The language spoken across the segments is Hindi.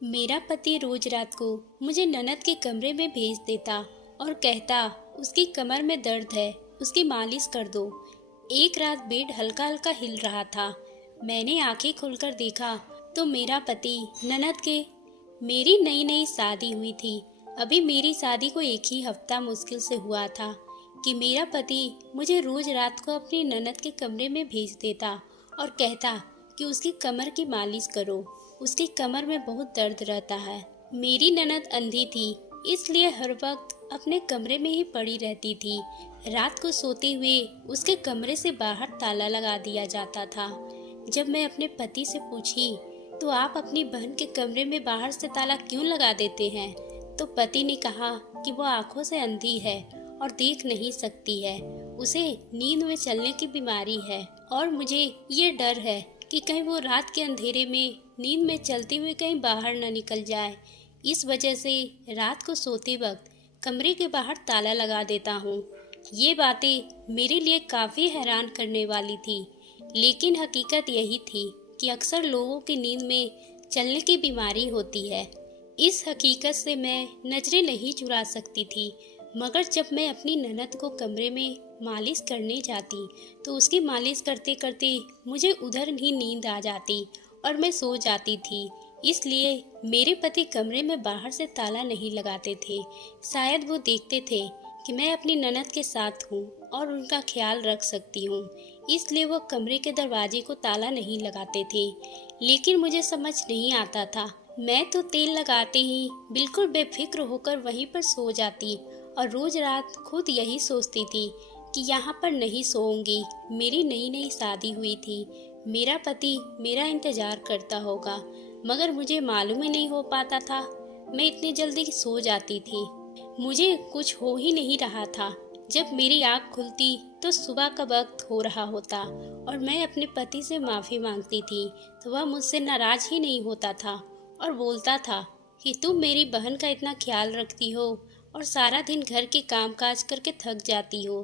मेरा पति रोज रात को मुझे ननद के कमरे में भेज देता और कहता उसकी कमर में दर्द है, उसकी मालिश कर दो। एक रात बेड हल्का हल्का हिल रहा था। मैंने आंखें खोलकर देखा तो मेरा पति ननद के। मेरी नई नई शादी हुई थी। अभी मेरी शादी को एक ही हफ्ता मुश्किल से हुआ था कि मेरा पति मुझे रोज रात को अपनी ननद के कमरे में भेज देता और कहता कि उसकी कमर की मालिश करो, उसकी कमर में बहुत दर्द रहता है। मेरी ननद अंधी थी, इसलिए हर वक्त अपने कमरे में ही पड़ी रहती थी। रात को सोते हुए उसके कमरे से बाहर ताला लगा दिया जाता था। जब मैं अपने पति से पूछी तो आप अपनी बहन के कमरे में बाहर से ताला क्यों लगा देते हैं, तो पति ने कहा कि वो आंखों से अंधी है और देख नहीं सकती है, उसे नींद में चलने की बीमारी है और मुझे ये डर है कि कहीं वो रात के अंधेरे में नींद में चलते हुए कहीं बाहर न निकल जाए। इस वजह से रात को सोते वक्त कमरे के बाहर ताला लगा देता हूँ। ये बातें मेरे लिए काफ़ी हैरान करने वाली थी, लेकिन हकीकत यही थी कि अक्सर लोगों की नींद में चलने की बीमारी होती है। इस हकीकत से मैं नजरें नहीं चुरा सकती थी, मगर जब मैं अपनी ननद को कमरे में मालिश करने जाती तो उसकी मालिश करते करते मुझे उधर ही नींद आ जाती और मैं सो जाती थी। इसलिए मेरे पति कमरे में बाहर से ताला नहीं लगाते थे। शायद वो देखते थे कि मैं अपनी ननद के साथ हूँ और उनका ख्याल रख सकती हूँ, इसलिए वो कमरे के दरवाजे को ताला नहीं लगाते थे। लेकिन मुझे समझ नहीं आता था। मैं तो तेल लगाते ही बिल्कुल बेफिक्र होकर वहीं पर सो जाती और रोज रात खुद यही सोचती थी कि यहाँ पर नहीं सोऊंगी। मेरी नई नई शादी हुई थी, मेरा पति मेरा इंतजार करता होगा, मगर मुझे मालूम ही नहीं हो पाता था। मैं इतनी जल्दी सो जाती थी, मुझे कुछ हो ही नहीं रहा था। जब मेरी आँख खुलती तो सुबह का वक्त हो रहा होता और मैं अपने पति से माफ़ी मांगती थी तो वह मुझसे नाराज़ ही नहीं होता था और बोलता था कि तुम मेरी बहन का इतना ख्याल रखती हो और सारा दिन घर के काम काज करके थक जाती हो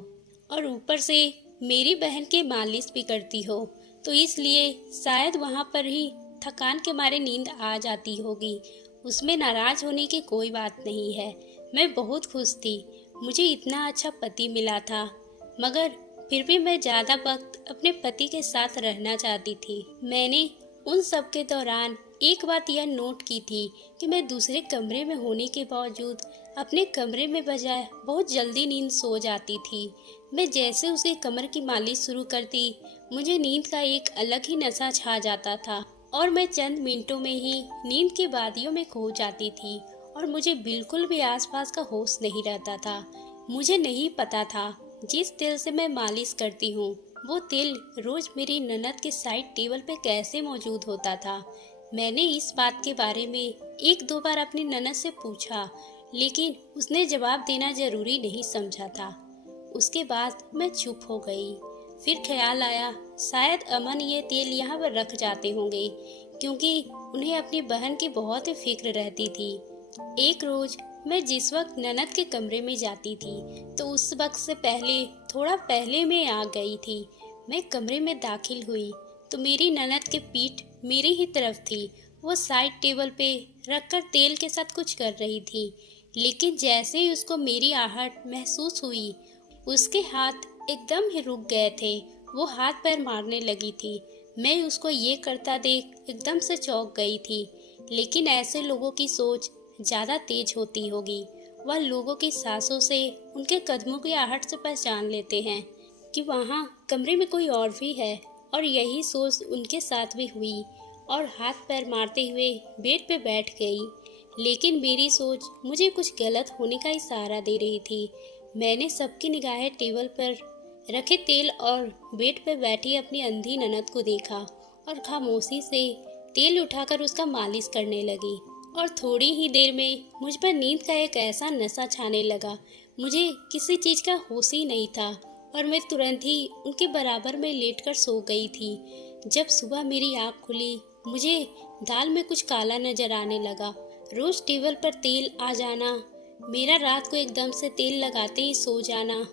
और ऊपर से मेरी बहन के मालिश भी करती हो, तो इसलिए शायद वहाँ पर ही थकान के मारे नींद आ जाती होगी। उसमें नाराज होने की कोई बात नहीं है। मैं बहुत खुश थी, मुझे इतना अच्छा पति मिला था, मगर फिर भी मैं ज़्यादा वक्त अपने पति के साथ रहना चाहती थी। मैंने उन सब के दौरान एक बात यह नोट की थी कि मैं दूसरे कमरे में होने के बावजूद अपने कमरे में बजाय बहुत जल्दी नींद सो जाती थी। मैं जैसे उसके कमर की मालिश शुरू करती, मुझे नींद का एक अलग ही नशा छा जाता था और मैं चंद मिनटों में ही नींद की वादियों में खो जाती थी और मुझे बिल्कुल भी आसपास का होश नहीं रहता था। मुझे नहीं पता था जिस तेल से मैं मालिश करती हूँ वो तेल रोज मेरी ननद के साइड टेबल पे कैसे मौजूद होता था। मैंने इस बात के बारे में एक दो बार अपनी ननद से पूछा, लेकिन उसने जवाब देना जरूरी नहीं समझा था। उसके बाद मैं चुप हो गई। फिर ख्याल आया शायद अमन ये तेल यहाँ पर रख जाते होंगे, क्योंकि उन्हें अपनी बहन की बहुत ही फिक्र रहती थी। एक रोज मैं जिस वक्त ननद के कमरे में जाती थी तो उस वक्त से पहले थोड़ा पहले मैं आ गई थी। मैं कमरे में दाखिल हुई तो मेरी ननद की पीठ मेरी ही तरफ थी। वो साइड टेबल पे रखकर तेल के साथ कुछ कर रही थी, लेकिन जैसे ही उसको मेरी आहट महसूस हुई उसके हाथ एकदम ही रुक गए थे। वो हाथ पैर मारने लगी थी। मैं उसको ये करता देख एकदम से चौंक गई थी। लेकिन ऐसे लोगों की सोच ज़्यादा तेज होती होगी। वह लोगों की सांसों से, उनके कदमों की आहट से पहचान लेते हैं कि वहाँ कमरे में कोई और भी है, और यही सोच उनके साथ भी हुई और हाथ पैर मारते हुए बेड पे बैठ गई। लेकिन मेरी सोच मुझे कुछ गलत होने का इशारा दे रही थी। मैंने सबकी निगाहें टेबल पर रखे तेल और बेड पर बैठी अपनी अंधी ननद को देखा और खामोशी से तेल उठाकर उसका मालिश करने लगी। और थोड़ी ही देर में मुझ पर नींद का एक ऐसा नशा छाने लगा, मुझे किसी चीज़ का होश ही नहीं था और मैं तुरंत ही उनके बराबर में लेटकर सो गई थी। जब सुबह मेरी आँख खुली मुझे दाल में कुछ काला नजर आने लगा। रोज टेबल पर तेल आ जाना, मेरा रात को एकदम से तेल लगाते ही सो जाना,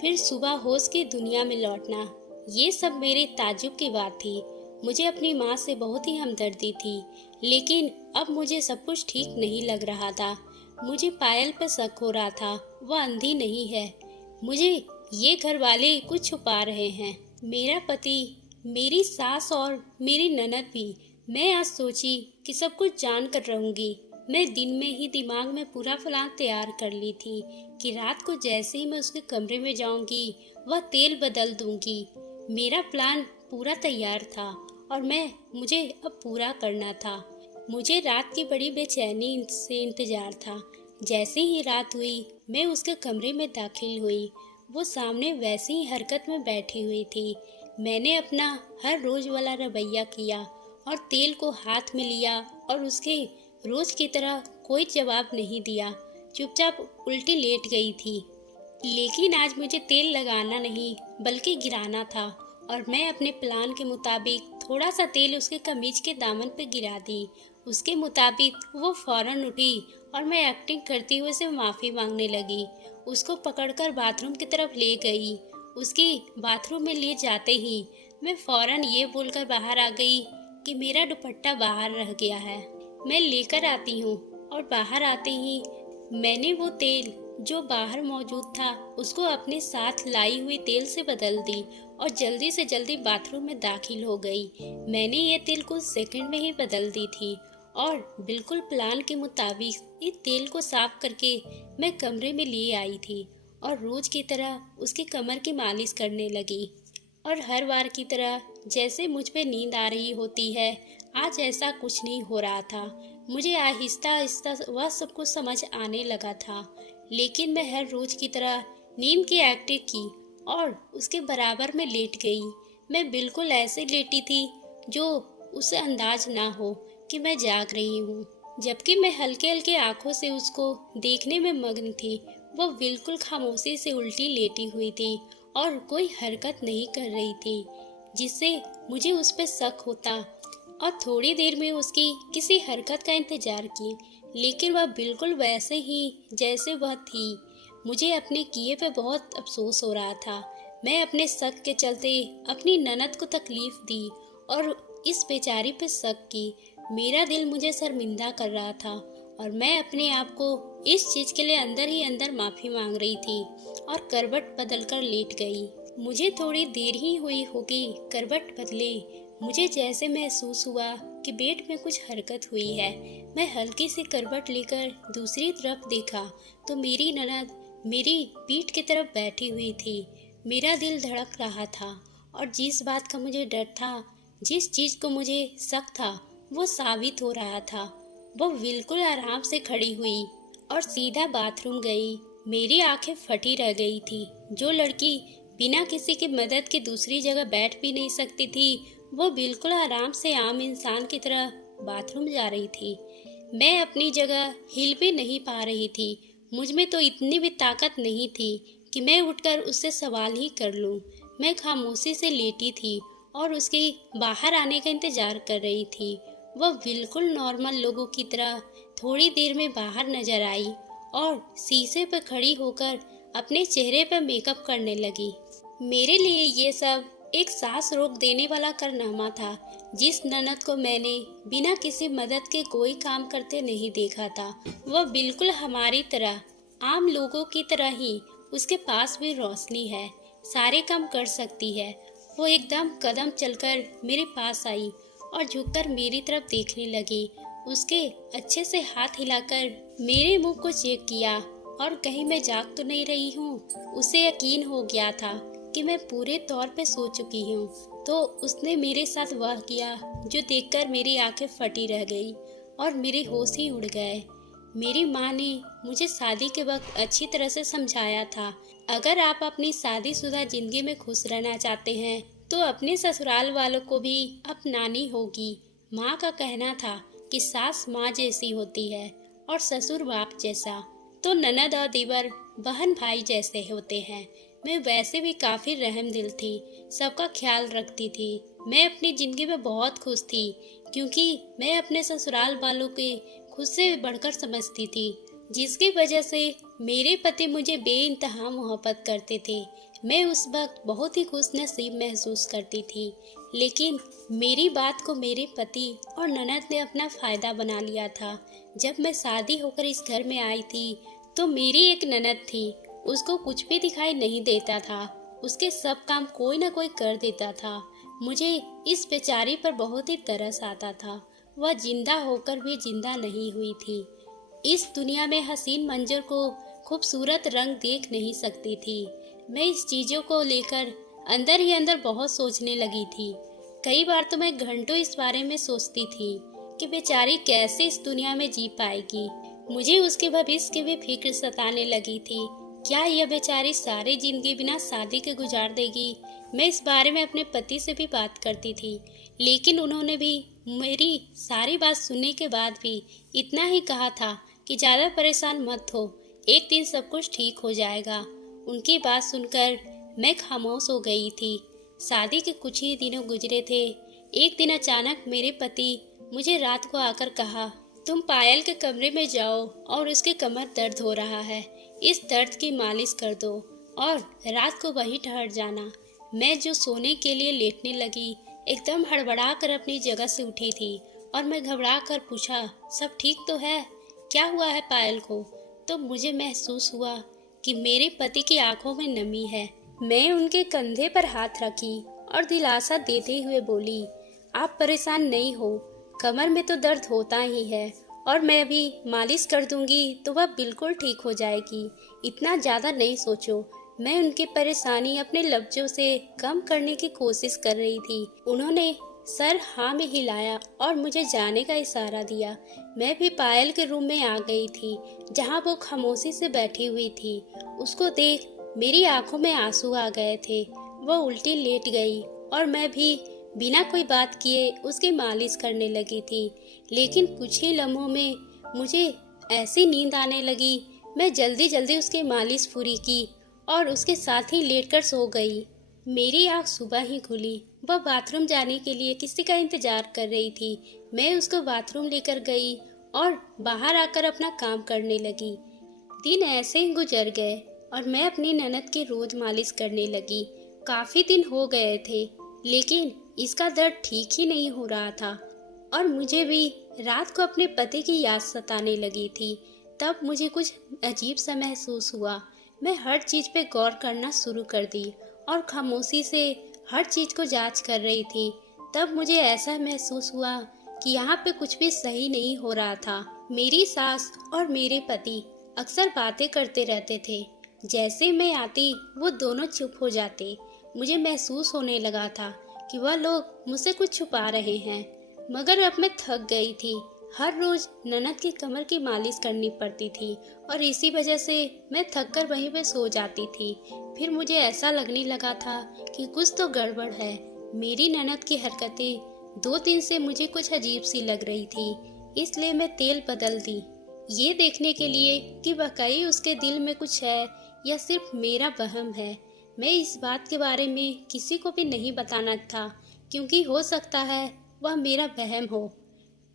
फिर सुबह होश की दुनिया में लौटना, ये सब मेरे ताज्जुब की बात थी। मुझे अपनी माँ से बहुत ही हमदर्दी थी, लेकिन अब मुझे सब कुछ ठीक नहीं लग रहा था। मुझे पायल पर शक हो रहा था, वह अंधी नहीं है। मुझे ये घर वाले कुछ छुपा रहे हैं, मेरा पति, मेरी सास और मेरी ननद भी। मैं आज सोची कि सब कुछ जान कर रहूंगी। मैं दिन में ही दिमाग में पूरा प्लान तैयार कर ली थी कि रात को जैसे ही मैं उसके कमरे में जाऊंगी, वह तेल बदल दूंगी। मेरा प्लान पूरा तैयार था और मुझे अब पूरा करना था। मुझे रात की बड़ी बेचैनी से इंतजार था। जैसे ही रात हुई, मैं उसके कमरे में दाखिल हुई। वो सामने वैसी ही हरकत में बैठी हुई थी। मैंने अपना हर रोज वाला रवैया किया और तेल को हाथ में लिया और उसके रोज की तरह कोई जवाब नहीं दिया, चुपचाप उल्टी लेट गई थी। लेकिन आज मुझे तेल लगाना नहीं बल्कि गिराना था और मैं अपने प्लान के मुताबिक थोड़ा सा तेल उसके कमीज के दामन पर गिरा दी। उसके मुताबिक वो फौरन उठी और मैं एक्टिंग करती हुए से माफ़ी मांगने लगी। उसको पकड़कर बाथरूम की तरफ ले गई। उसकी बाथरूम में ले जाते ही मैं फौरन ये बोलकर बाहर आ गई कि मेरा दुपट्टा बाहर रह गया है, मैं लेकर आती हूँ। और बाहर आते ही मैंने वो तेल जो बाहर मौजूद था उसको अपने साथ लाई हुई तेल से बदल दी और जल्दी से जल्दी बाथरूम में दाखिल हो गई। मैंने ये तेल कुछ सेकंड में ही बदल दी थी और बिल्कुल प्लान के मुताबिक इस तेल को साफ करके मैं कमरे में ले आई थी और रोज की तरह उसकी कमर की मालिश करने लगी। और हर बार की तरह जैसे मुझ पे नींद आ रही होती है, आज ऐसा कुछ नहीं हो रहा था। मुझे आहिस्ता आहिस्ता वह सब कुछ समझ आने लगा था, लेकिन मैं हर रोज की तरह नींद की एक्टिंग की और उसके बराबर में लेट गई। मैं बिल्कुल ऐसे लेटी थी जो उसे अंदाज ना हो कि मैं जाग रही हूँ, जबकि मैं हल्के हल्के आंखों से उसको देखने में मग्न थी। वह बिल्कुल खामोशी से उल्टी लेटी हुई थी और कोई हरकत नहीं कर रही थी, जिससे मुझे उस पर शक होता और थोड़ी देर में उसकी किसी हरकत का इंतजार की, लेकिन वह बिल्कुल वैसे ही जैसे वह थी। मुझे अपने किए पे बहुत अफसोस हो रहा था। मैं अपने शक के चलते अपनी ननद को तकलीफ दी और इस बेचारी पे शक की। मेरा दिल मुझे शर्मिंदा कर रहा था और मैं अपने आप को इस चीज के लिए अंदर ही अंदर माफी मांग रही थी और करवट बदलकर लेट गई। मुझे थोड़ी देर ही हुई होगी करवट बदले। मुझे जैसे महसूस हुआ कि बेड में कुछ हरकत हुई है। मैं हल्की सी करवट लेकर दूसरी तरफ देखा तो मेरी ननद मेरी पीठ की तरफ बैठी हुई थी। मेरा दिल धड़क रहा था और जिस बात का मुझे डर था, जिस चीज को मुझे शक था, वो साबित हो रहा था। वो बिल्कुल आराम से खड़ी हुई और सीधा बाथरूम गई। मेरी आंखें फटी रह गई थी। जो लड़की बिना किसी की मदद के दूसरी जगह बैठ भी नहीं सकती थी, वो बिल्कुल आराम से आम इंसान की तरह बाथरूम जा रही थी। मैं अपनी जगह हिल भी नहीं पा रही थी। मुझ में तो इतनी भी ताकत नहीं थी कि मैं उठकर उससे सवाल ही कर लूं। मैं खामोशी से लेटी थी और उसके बाहर आने का इंतजार कर रही थी। वह बिल्कुल नॉर्मल लोगों की तरह थोड़ी देर में बाहर नजर आई और शीशे पर खड़ी होकर अपने चेहरे पर मेकअप करने लगी। मेरे लिए ये सब एक सांस रोक देने वाला कारनामा था। जिस ननद को मैंने बिना किसी मदद के कोई काम करते नहीं देखा था, वह बिल्कुल हमारी तरह आम लोगों की तरह ही उसके पास भी रोशनी है, सारे काम कर सकती है। वो एकदम कदम चलकर मेरे पास आई और झुककर मेरी तरफ देखने लगी। उसके अच्छे से हाथ हिलाकर मेरे मुंह को चेक किया और कहीं मैं जाग तो नहीं रही हूँ। उसे यकीन हो गया था कि मैं पूरे तौर पे सो चुकी हूँ, तो उसने मेरे साथ वह किया जो देखकर मेरी आंखें फटी रह गई और मेरे होश ही उड़ गए। मेरी माँ ने मुझे शादी के वक्त अच्छी तरह से समझाया था, अगर आप अपनी शादीशुदा जिंदगी में खुश रहना चाहते हैं तो अपने ससुराल वालों को भी अपनानी होगी। माँ का कहना था कि सास माँ जैसी होती है और ससुर बाप जैसा, तो ननद और देवर बहन भाई जैसे होते हैं। मैं वैसे भी काफी रहम दिल थी, सबका ख्याल रखती थी। मैं अपनी जिंदगी में बहुत खुश थी क्योंकि मैं अपने ससुराल वालों के खुद से बढ़कर समझती थी, जिसकी वजह से मेरे पति मुझे बेइंतहा मोहब्बत करते थे। मैं उस वक्त बहुत ही खुश नसीब महसूस करती थी। लेकिन मेरी बात को मेरे पति और ननद ने अपना फ़ायदा बना लिया था। जब मैं शादी होकर इस घर में आई थी तो मेरी एक ननद थी, उसको कुछ भी दिखाई नहीं देता था, उसके सब काम कोई ना कोई कर देता था। मुझे इस बेचारी पर बहुत ही तरस आता था। वह जिंदा होकर भी जिंदा नहीं हुई थी। इस दुनिया में हसीन मंजर को खूबसूरत रंग देख नहीं सकती थी। मैं इस चीज़ों को लेकर अंदर ही अंदर बहुत सोचने लगी थी। कई बार तो मैं घंटों इस बारे में सोचती थी कि बेचारी कैसे इस दुनिया में जी पाएगी। मुझे उसके भविष्य की भी फिक्र सताने लगी थी। क्या यह बेचारी सारी जिंदगी बिना शादी के गुजार देगी? मैं इस बारे में अपने पति से भी बात करती थी, लेकिन उन्होंने भी मेरी सारी बात सुनने के बाद भी इतना ही कहा था कि ज़्यादा परेशान मत हो, एक दिन सब कुछ ठीक हो जाएगा। उनकी बात सुनकर मैं खामोश हो गई थी। शादी के कुछ ही दिनों गुजरे थे। एक दिन अचानक मेरे पति मुझे रात को आकर कहा, तुम पायल के कमरे में जाओ और उसके कमर दर्द हो रहा है, इस दर्द की मालिश कर दो और रात को वहीं ठहर जाना। मैं जो सोने के लिए लेटने लगी, एकदम हड़बड़ा कर अपनी जगह से उठी थी और मैं घबरा कर पूछा, सब ठीक तो है? क्या हुआ है पायल को? तो मुझे महसूस हुआ कि मेरे पति की आंखों में नमी है। मैं उनके कंधे पर हाथ रखी और दिलासा देते हुए बोली, आप परेशान नहीं हो, कमर में तो दर्द होता ही है और मैं अभी मालिश कर दूंगी तो वह बिल्कुल ठीक हो जाएगी, इतना ज़्यादा नहीं सोचो। मैं उनकी परेशानी अपने लफ्ज़ों से कम करने की कोशिश कर रही थी। उन्होंने सर हाँ में हिलाया और मुझे जाने का इशारा दिया। मैं भी पायल के रूम में आ गई थी, जहाँ वो खामोशी से बैठी हुई थी। उसको देख मेरी आंखों में आंसू आ गए थे। वो उल्टी लेट गई और मैं भी बिना कोई बात किए उसकी मालिश करने लगी थी। लेकिन कुछ ही लम्हों में मुझे ऐसी नींद आने लगी, मैं जल्दी जल्दी उसकी मालिश पूरी की और उसके साथ ही लेटकर सो गई। मेरी आँख सुबह ही खुली। वह बाथरूम जाने के लिए किसी का इंतजार कर रही थी। मैं उसको बाथरूम लेकर गई और बाहर आकर अपना काम करने लगी। दिन ऐसे ही गुजर गए और मैं अपनी ननद की रोज मालिश करने लगी। काफ़ी दिन हो गए थे, लेकिन इसका दर्द ठीक ही नहीं हो रहा था और मुझे भी रात को अपने पति की याद सताने लगी थी। तब मुझे कुछ अजीब सा महसूस हुआ। मैं हर चीज़ पे गौर करना शुरू कर दी और खामोशी से हर चीज़ को जांच कर रही थी। तब मुझे ऐसा महसूस हुआ कि यहाँ पे कुछ भी सही नहीं हो रहा था। मेरी सास और मेरे पति अक्सर बातें करते रहते थे। जैसे मैं आती वो दोनों चुप हो जाते। मुझे महसूस होने लगा था कि वह लोग मुझसे कुछ छुपा रहे हैं, मगर अब मैं थक गई थी। हर रोज ननद की कमर की मालिश करनी पड़ती थी और इसी वजह से मैं थक कर वहीं पे सो जाती थी। फिर मुझे ऐसा लगने लगा था कि कुछ तो गड़बड़ है। मेरी ननद की हरकतें 2 दिन से मुझे कुछ अजीब सी लग रही थी, इसलिए मैं तेल बदल दी, ये देखने के लिए कि वाकई उसके दिल में कुछ है या सिर्फ मेरा वहम है। मैं इस बात के बारे में किसी को भी नहीं बताना था, क्योंकि हो सकता है वह मेरा वहम हो।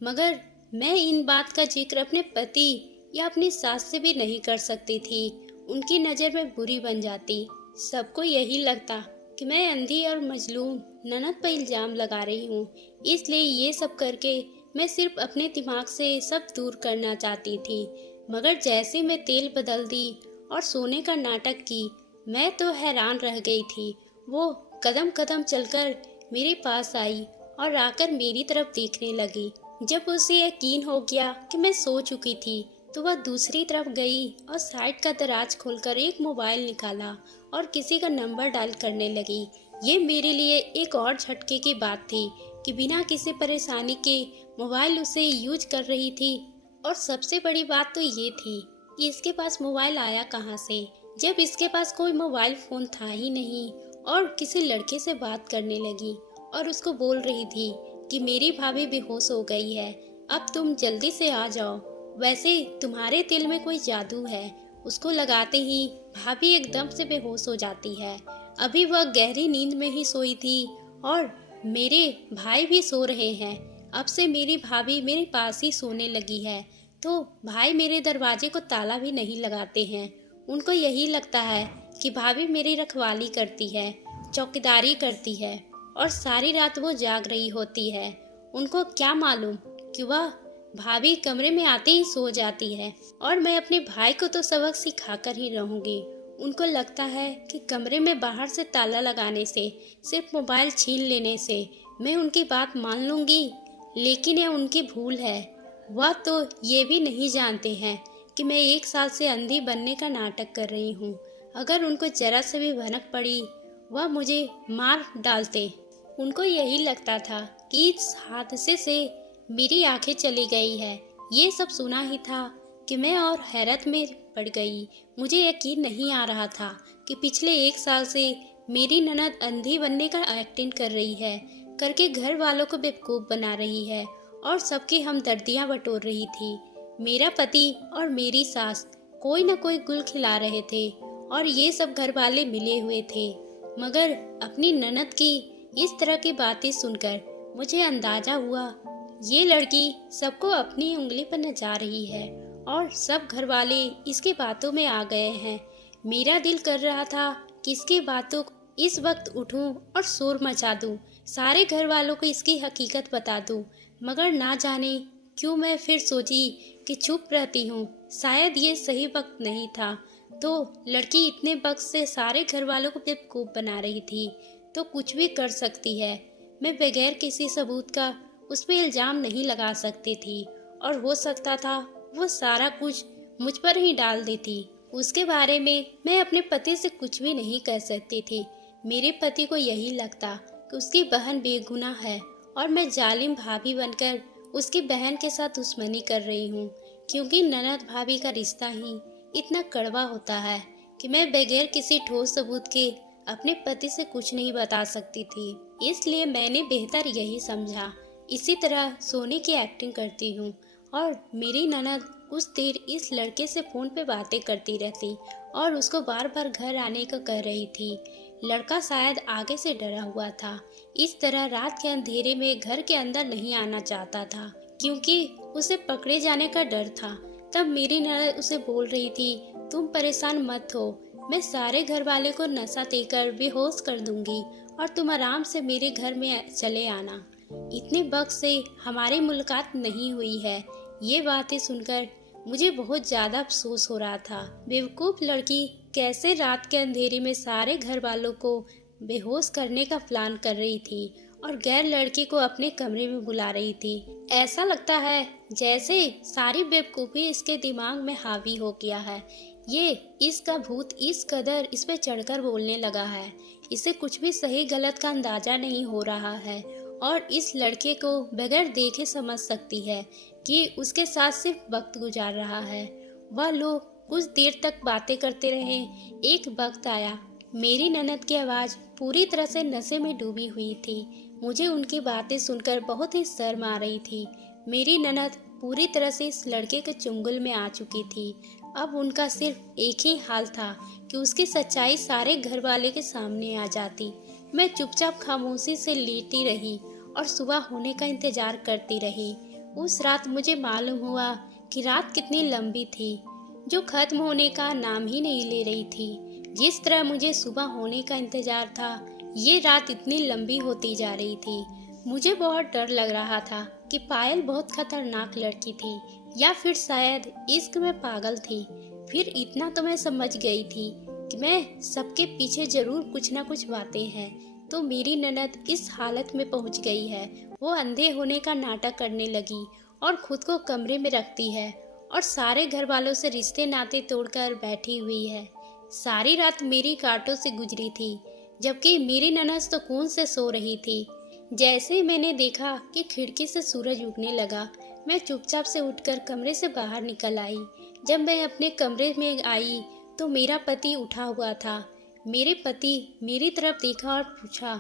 मगर मैं इन बात का जिक्र अपने पति या अपनी सास से भी नहीं कर सकती थी, उनकी नज़र में बुरी बन जाती। सबको यही लगता कि मैं अंधी और मजलूम ननद पर इल्ज़ाम लगा रही हूँ, इसलिए ये सब करके मैं सिर्फ अपने दिमाग से सब दूर करना चाहती थी। मगर जैसे मैं तेल बदल दी और सोने का नाटक की, मैं तो हैरान रह गई थी। वो कदम कदम चलकर मेरे पास आई और आकर मेरी तरफ देखने लगी। जब उसे यकीन हो गया कि मैं सो चुकी थी, तो वह दूसरी तरफ गई और साइड का दराज खोलकर एक मोबाइल निकाला और किसी का नंबर डायल करने लगी। ये मेरे लिए एक और झटके की बात थी कि बिना किसी परेशानी के मोबाइल उसे यूज कर रही थी। और सबसे बड़ी बात तो ये थी कि इसके पास मोबाइल आया कहाँ से, जब इसके पास कोई मोबाइल फ़ोन था ही नहीं। और किसी लड़के से बात करने लगी और उसको बोल रही थी कि मेरी भाभी बेहोश हो गई है, अब तुम जल्दी से आ जाओ, वैसे तुम्हारे दिल में कोई जादू है। उसको लगाते ही भाभी एकदम से बेहोश हो जाती है। अभी वह गहरी नींद में ही सोई थी और मेरे भाई भी सो रहे हैं। अब से मेरी भाभी मेरे पास ही सोने लगी है, तो भाई मेरे दरवाजे को ताला भी नहीं लगाते हैं। उनको यही लगता है कि भाभी मेरी रखवाली करती है, चौकीदारी करती है और सारी रात वो जाग रही होती है। उनको क्या मालूम कि वह भाभी कमरे में आते ही सो जाती है और मैं अपने भाई को तो सबक सिखा कर ही रहूंगी। उनको लगता है कि कमरे में बाहर से ताला लगाने से, सिर्फ मोबाइल छीन लेने से मैं उनकी बात मान लूंगी, लेकिन यह उनकी भूल है। वह तो ये भी नहीं जानते हैं कि मैं 1 साल से अंधी बनने का नाटक कर रही हूँ। अगर उनको जरा से भी भनक पड़ी, वह मुझे मार डालते। उनको यही लगता था कि इस हादसे से मेरी आंखें चली गई है। ये सब सुना ही था कि मैं और हैरत में पड़ गई। मुझे यकीन नहीं आ रहा था कि पिछले 1 साल से मेरी ननद अंधी बनने का एक्टिंग कर रही है, करके घर वालों को बेवकूफ़ बना रही है और सबकी हमदर्दियाँ बटोर रही थी। मेरा पति और मेरी सास कोई न कोई गुल खिला रहे थे और ये सब घर वाले मिले हुए थे, मगर अपनी ननद की इस तरह की बातें सुनकर मुझे अंदाजा हुआ ये लड़की सबको अपनी उंगली पर नचा रही है और सब घर वाले इसके बातों में आ गए हैं। मेरा दिल कर रहा था कि इसकी बातों को इस वक्त उठूं और शोर मचा दूं, सारे घर वालों को इसकी हकीकत बता दूं, मगर ना जाने क्यों मैं फिर सोची कि चुप रहती हूँ, शायद ये सही वक्त नहीं था। तो लड़की इतने वक्त से सारे घर वालों को बेवकूफ़ बना रही थी तो कुछ भी कर सकती है। मैं बगैर किसी सबूत का उस पर इल्ज़ाम नहीं लगा सकती थी और हो सकता था वो सारा कुछ मुझ पर ही डाल देती। उसके बारे में मैं अपने पति से कुछ भी नहीं कह सकती थी। मेरे पति को यही लगता कि उसकी बहन बेगुनाह है और मैं जालिम भाभी बनकर उसकी बहन के साथ दुश्मनी कर रही हूँ, क्योंकि ननद भाभी का रिश्ता ही इतना कड़वा होता है कि मैं बगैर किसी ठोस सबूत के अपने पति से कुछ नहीं बता सकती थी। इसलिए मैंने बेहतर यही समझा इसी तरह सोने की एक्टिंग करती हूँ और मेरी ननद कुछ देर इस लड़के से फ़ोन पे बातें करती रहती और उसको बार बार घर आने का कह रही थी। लड़का शायद आगे से डरा हुआ था, इस तरह रात के अंधेरे में घर के अंदर नहीं आना चाहता था क्योंकि उसे पकड़े जाने का डर था। तब मेरी ननद उसे बोल रही थी, तुम परेशान मत हो, मैं सारे घर वाले को नशा देकर बेहोश कर दूंगी और तुम आराम से मेरे घर में चले आना। इतने वक्त से हमारी मुलाकात नहीं हुई है। ये बातें सुनकर मुझे बहुत ज़्यादा अफसोस हो रहा था। बेवकूफ़ लड़की कैसे रात के अंधेरे में सारे घर वालों को बेहोश करने का प्लान कर रही थी और गैर लड़की को अपने कमरे में बुला रही थी। ऐसा लगता है जैसे सारी बेवकूफ़ी इसके दिमाग में हावी हो गया है। ये इसका भूत इस कदर इस पे चढ़कर बोलने लगा है, इसे कुछ भी सही गलत का अंदाजा नहीं हो रहा है और इस लड़के को बगैर देखे समझ सकती है कि उसके साथ सिर्फ वक्त गुजार रहा है। वह लोग कुछ देर तक बातें करते रहे। एक वक्त आया, मेरी ननद की आवाज़ पूरी तरह से नशे में डूबी हुई थी। मुझे उनकी बातें सुनकर बहुत ही शर्म आ रही थी। मेरी ननद पूरी तरह से इस लड़के के चुंगल में आ चुकी थी। अब उनका सिर्फ एक ही हाल था कि उसकी सच्चाई सारे घर वाले के सामने आ जाती। मैं चुपचाप खामोशी से लेटी रही और सुबह होने का इंतजार करती रही। उस रात मुझे मालूम हुआ कि रात कितनी लंबी थी, जो खत्म होने का नाम ही नहीं ले रही थी। जिस तरह मुझे सुबह होने का इंतजार था, ये रात इतनी लंबी होती जा रही थी। मुझे बहुत डर लग रहा था कि पायल बहुत खतरनाक लड़की थी या फिर शायद इश्क में पागल थी। फिर इतना तो मैं समझ गई थी कि मैं सबके पीछे जरूर कुछ ना कुछ बातें हैं। तो मेरी ननद इस हालत में पहुंच गई है। वो अंधे होने का नाटक करने लगी और खुद को कमरे में रखती है और सारे घर वालों से रिश्ते नाते तोड़कर बैठी हुई है। सारी रात मेरी कांटों से गुजरी थी, जबकि मेरी ननद तो सुकून से सो रही थी। जैसे ही मैंने देखा कि खिड़की से सूरज उगने लगा, मैं चुपचाप से उठकर कमरे से बाहर निकल आई। जब मैं अपने कमरे में आई तो मेरा पति उठा हुआ था। मेरे पति मेरी तरफ देखा और पूछा,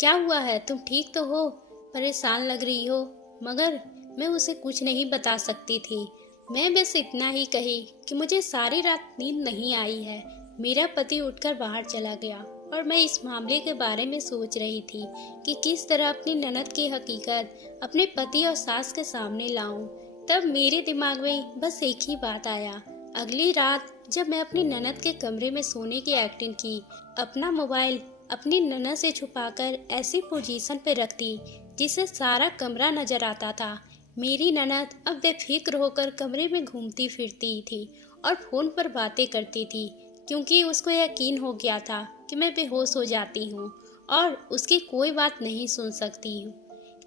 क्या हुआ है, तुम ठीक तो हो? परेशान लग रही हो। मगर मैं उसे कुछ नहीं बता सकती थी। मैं बस इतना ही कही कि मुझे सारी रात नींद नहीं आई है। मेरा पति उठकर बाहर चला गया और मैं इस मामले के बारे में सोच रही थी कि किस तरह अपनी ननद की हकीकत अपने पति और सास के सामने लाऊं। तब मेरे दिमाग में बस एक ही बात आया। अगली रात जब मैं अपनी ननद के कमरे में सोने की एक्टिंग की, अपना मोबाइल अपनी ननद से छुपाकर ऐसी पोजीशन पे रख दी जिससे सारा कमरा नजर आता था। मेरी ननद अब बेफिक्र होकर कमरे में घूमती फिरती थी और फोन पर बातें करती थी, क्योंकि उसको यकीन हो गया था कि मैं बेहोश हो जाती हूँ और उसकी कोई बात नहीं सुन सकती हूँ,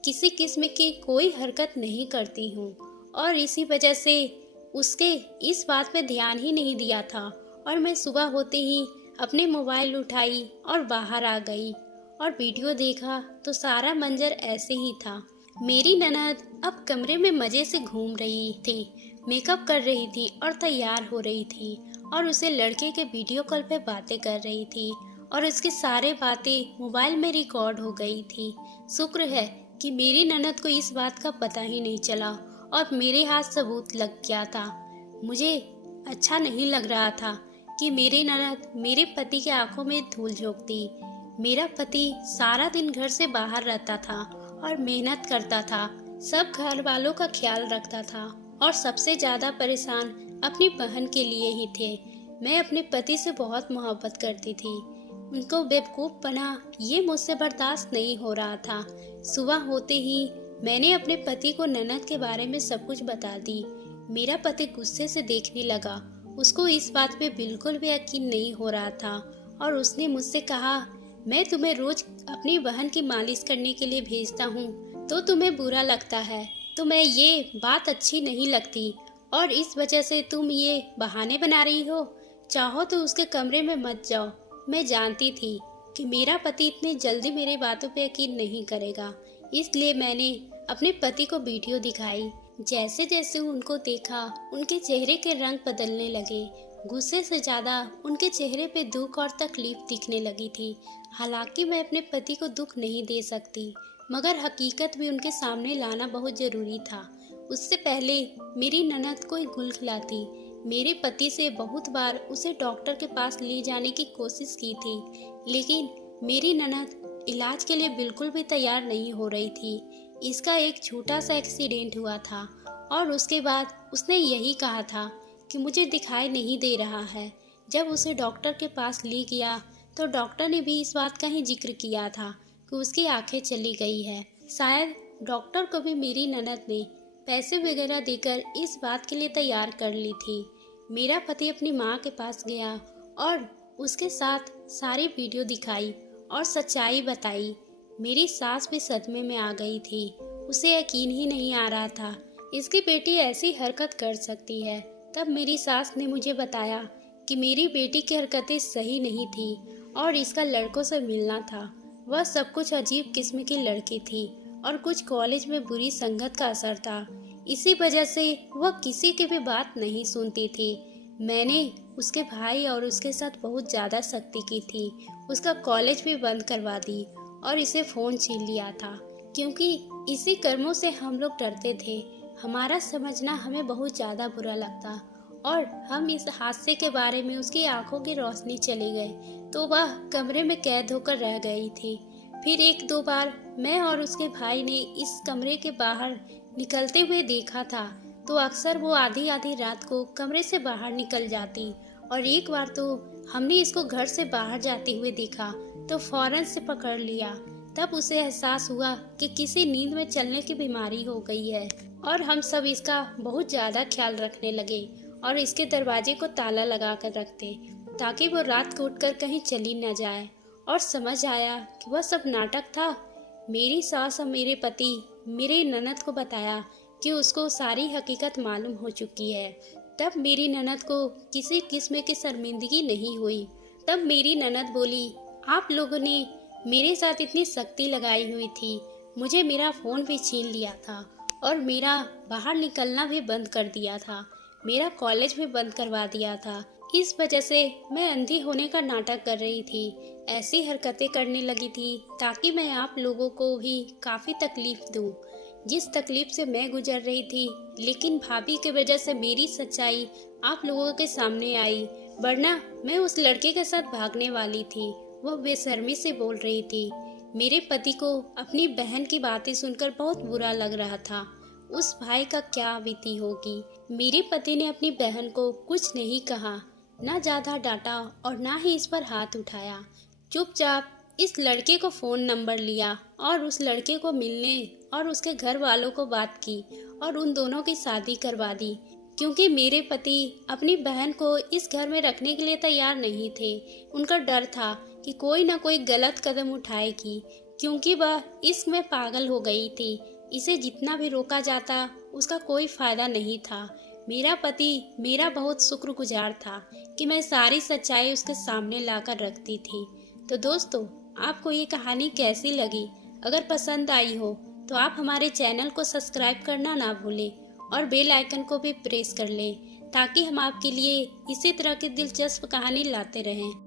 किसी किस्म की कोई हरकत नहीं करती हूँ। और इसी वजह से उसके इस बात पे ध्यान ही नहीं दिया था और मैं सुबह होते ही अपने मोबाइल उठाई और बाहर आ गई और वीडियो देखा तो सारा मंजर ऐसे ही था। मेरी ननद अब कमरे में मज़े से घूम रही थी, मेकअप कर रही थी और तैयार हो रही थी और उसे लड़के के वीडियो कॉल पे बातें कर रही थी और उसकी सारे बातें मोबाइल में रिकॉर्ड हो गई थी। शुक्र है कि मेरी ननद को इस बात का पता ही नहीं चला और मेरे हाथ सबूत लग गया था। मुझे अच्छा नहीं लग रहा था कि मेरी ननद मेरे पति के आंखों में धूल झोंकती। मेरा पति सारा दिन घर से बाहर रहता था और मेहनत करता था, सब घर वालों का ख्याल रखता था और सबसे ज्यादा परेशान अपनी बहन के लिए ही थे। मैं अपने पति से बहुत मोहब्बत करती थी, उनको बेवकूफ़ बना ये मुझसे बर्दाश्त नहीं हो रहा था। सुबह होते ही मैंने अपने पति को ननद के बारे में सब कुछ बता दी। मेरा पति गुस्से से देखने लगा, उसको इस बात पे बिल्कुल भी यकीन नहीं हो रहा था और उसने मुझसे कहा, मैं तुम्हें रोज अपनी बहन की मालिश करने के लिए भेजता हूँ तो तुम्हें बुरा लगता है, तुम्हें ये बात अच्छी नहीं लगती और इस वजह से तुम ये बहाने बना रही हो। चाहो तो उसके कमरे में मत जाओ। मैं जानती थी कि मेरा पति इतनी जल्दी मेरी बातों पे यकीन नहीं करेगा, इसलिए मैंने अपने पति को वीडियो दिखाई। जैसे जैसे उनको देखा उनके चेहरे के रंग बदलने लगे, गुस्से से ज़्यादा उनके चेहरे पे दुख और तकलीफ दिखने लगी थी। हालांकि मैं अपने पति को दुख नहीं दे सकती, मगर हकीकत भी उनके सामने लाना बहुत ज़रूरी था। उससे पहले मेरी ननद को एक गुल खिलाती। मेरे पति से बहुत बार उसे डॉक्टर के पास ले जाने की कोशिश की थी, लेकिन मेरी ननद इलाज के लिए बिल्कुल भी तैयार नहीं हो रही थी। इसका एक छोटा सा एक्सीडेंट हुआ था और उसके बाद उसने यही कहा था कि मुझे दिखाई नहीं दे रहा है। जब उसे डॉक्टर के पास ले गया तो डॉक्टर ने भी इस बात का ही जिक्र किया था कि उसकी आंखें चली गई है। शायद डॉक्टर को भी मेरी ननद ने पैसे वगैरह देकर इस बात के लिए तैयार कर ली थी। मेरा पति अपनी माँ के पास गया और उसके साथ सारी वीडियो दिखाई और सच्चाई बताई। मेरी सास भी सदमे में आ गई थी, उसे यकीन ही नहीं आ रहा था इसकी बेटी ऐसी हरकत कर सकती है। तब मेरी सास ने मुझे बताया कि मेरी बेटी की हरकतें सही नहीं थी और इसका लड़कों से मिलना था। वह सब कुछ अजीब किस्म की लड़की थी और कुछ कॉलेज में बुरी संगत का असर था। इसी वजह से वह किसी की भी बात नहीं सुनती थी। मैंने उसके भाई और उसके साथ बहुत ज़्यादा सख्ती की थी। उसका कॉलेज भी बंद करवा दी और इसे फ़ोन छीन लिया था, क्योंकि इसी कर्मों से हम लोग डरते थे। हमारा समझना हमें बहुत ज़्यादा बुरा लगता और हम इस हादसे के बारे में उसकी आंखों की रोशनी चली गई तो वह कमरे में कैद होकर रह गई थी। फिर एक दो बार मैं और उसके भाई ने इस कमरे के बाहर निकलते हुए देखा था, तो अक्सर वो आधी आधी रात को कमरे से बाहर निकल जाती और एक बार तो हमने इसको घर से बाहर जाते हुए देखा तो फौरन से पकड़ लिया। तब उसे एहसास हुआ कि किसी नींद में चलने की बीमारी हो गई है और हम सब इसका बहुत ज़्यादा ख्याल रखने लगे और इसके दरवाजे को ताला लगा कर रखते ताकि वो रात को उठकर कहीं चली न जाए। और समझ आया कि वह सब नाटक था। मेरी सास और मेरे पति मेरे ननद को बताया कि उसको सारी हकीकत मालूम हो चुकी है। तब मेरी ननद को किसी किस्म की शर्मिंदगी नहीं हुई। तब मेरी ननद बोली, आप लोगों ने मेरे साथ इतनी सख्ती लगाई हुई थी, मुझे मेरा फ़ोन भी छीन लिया था और मेरा बाहर निकलना भी बंद कर दिया था, मेरा कॉलेज भी बंद करवा दिया था। इस वजह से मैं अंधी होने का नाटक कर रही थी, ऐसी हरकतें करने लगी थी ताकि मैं आप लोगों को भी काफ़ी तकलीफ दूं। जिस तकलीफ से मैं गुजर रही थी, लेकिन भाभी की वजह से मेरी सच्चाई आप लोगों के सामने आई, वरना मैं उस लड़के के साथ भागने वाली थी। वह बेशर्मी से बोल रही थी। मेरे पति को अपनी बहन की बातें सुनकर बहुत बुरा लग रहा था। उस भाई का क्या बीती होगी। मेरे पति ने अपनी बहन को कुछ नहीं कहा, ना ज़्यादा डांटा और ना ही इस पर हाथ उठाया। चुपचाप इस लड़के को फ़ोन नंबर लिया और उस लड़के को मिलने और उसके घर वालों को बात की और उन दोनों की शादी करवा दी, क्योंकि मेरे पति अपनी बहन को इस घर में रखने के लिए तैयार नहीं थे। उनका डर था कि कोई ना कोई गलत कदम उठाएगी, क्योंकि वह इश्क में पागल हो गई थी। इसे जितना भी रोका जाता उसका कोई फायदा नहीं था। मेरा पति मेरा बहुत शुक्रगुजार था कि मैं सारी सच्चाई उसके सामने लाकर रखती थी। तो दोस्तों, आपको ये कहानी कैसी लगी? अगर पसंद आई हो तो आप हमारे चैनल को सब्सक्राइब करना ना भूलें और बेल आइकन को भी प्रेस कर लें, ताकि हम आपके लिए इसी तरह की दिलचस्प कहानी लाते रहें।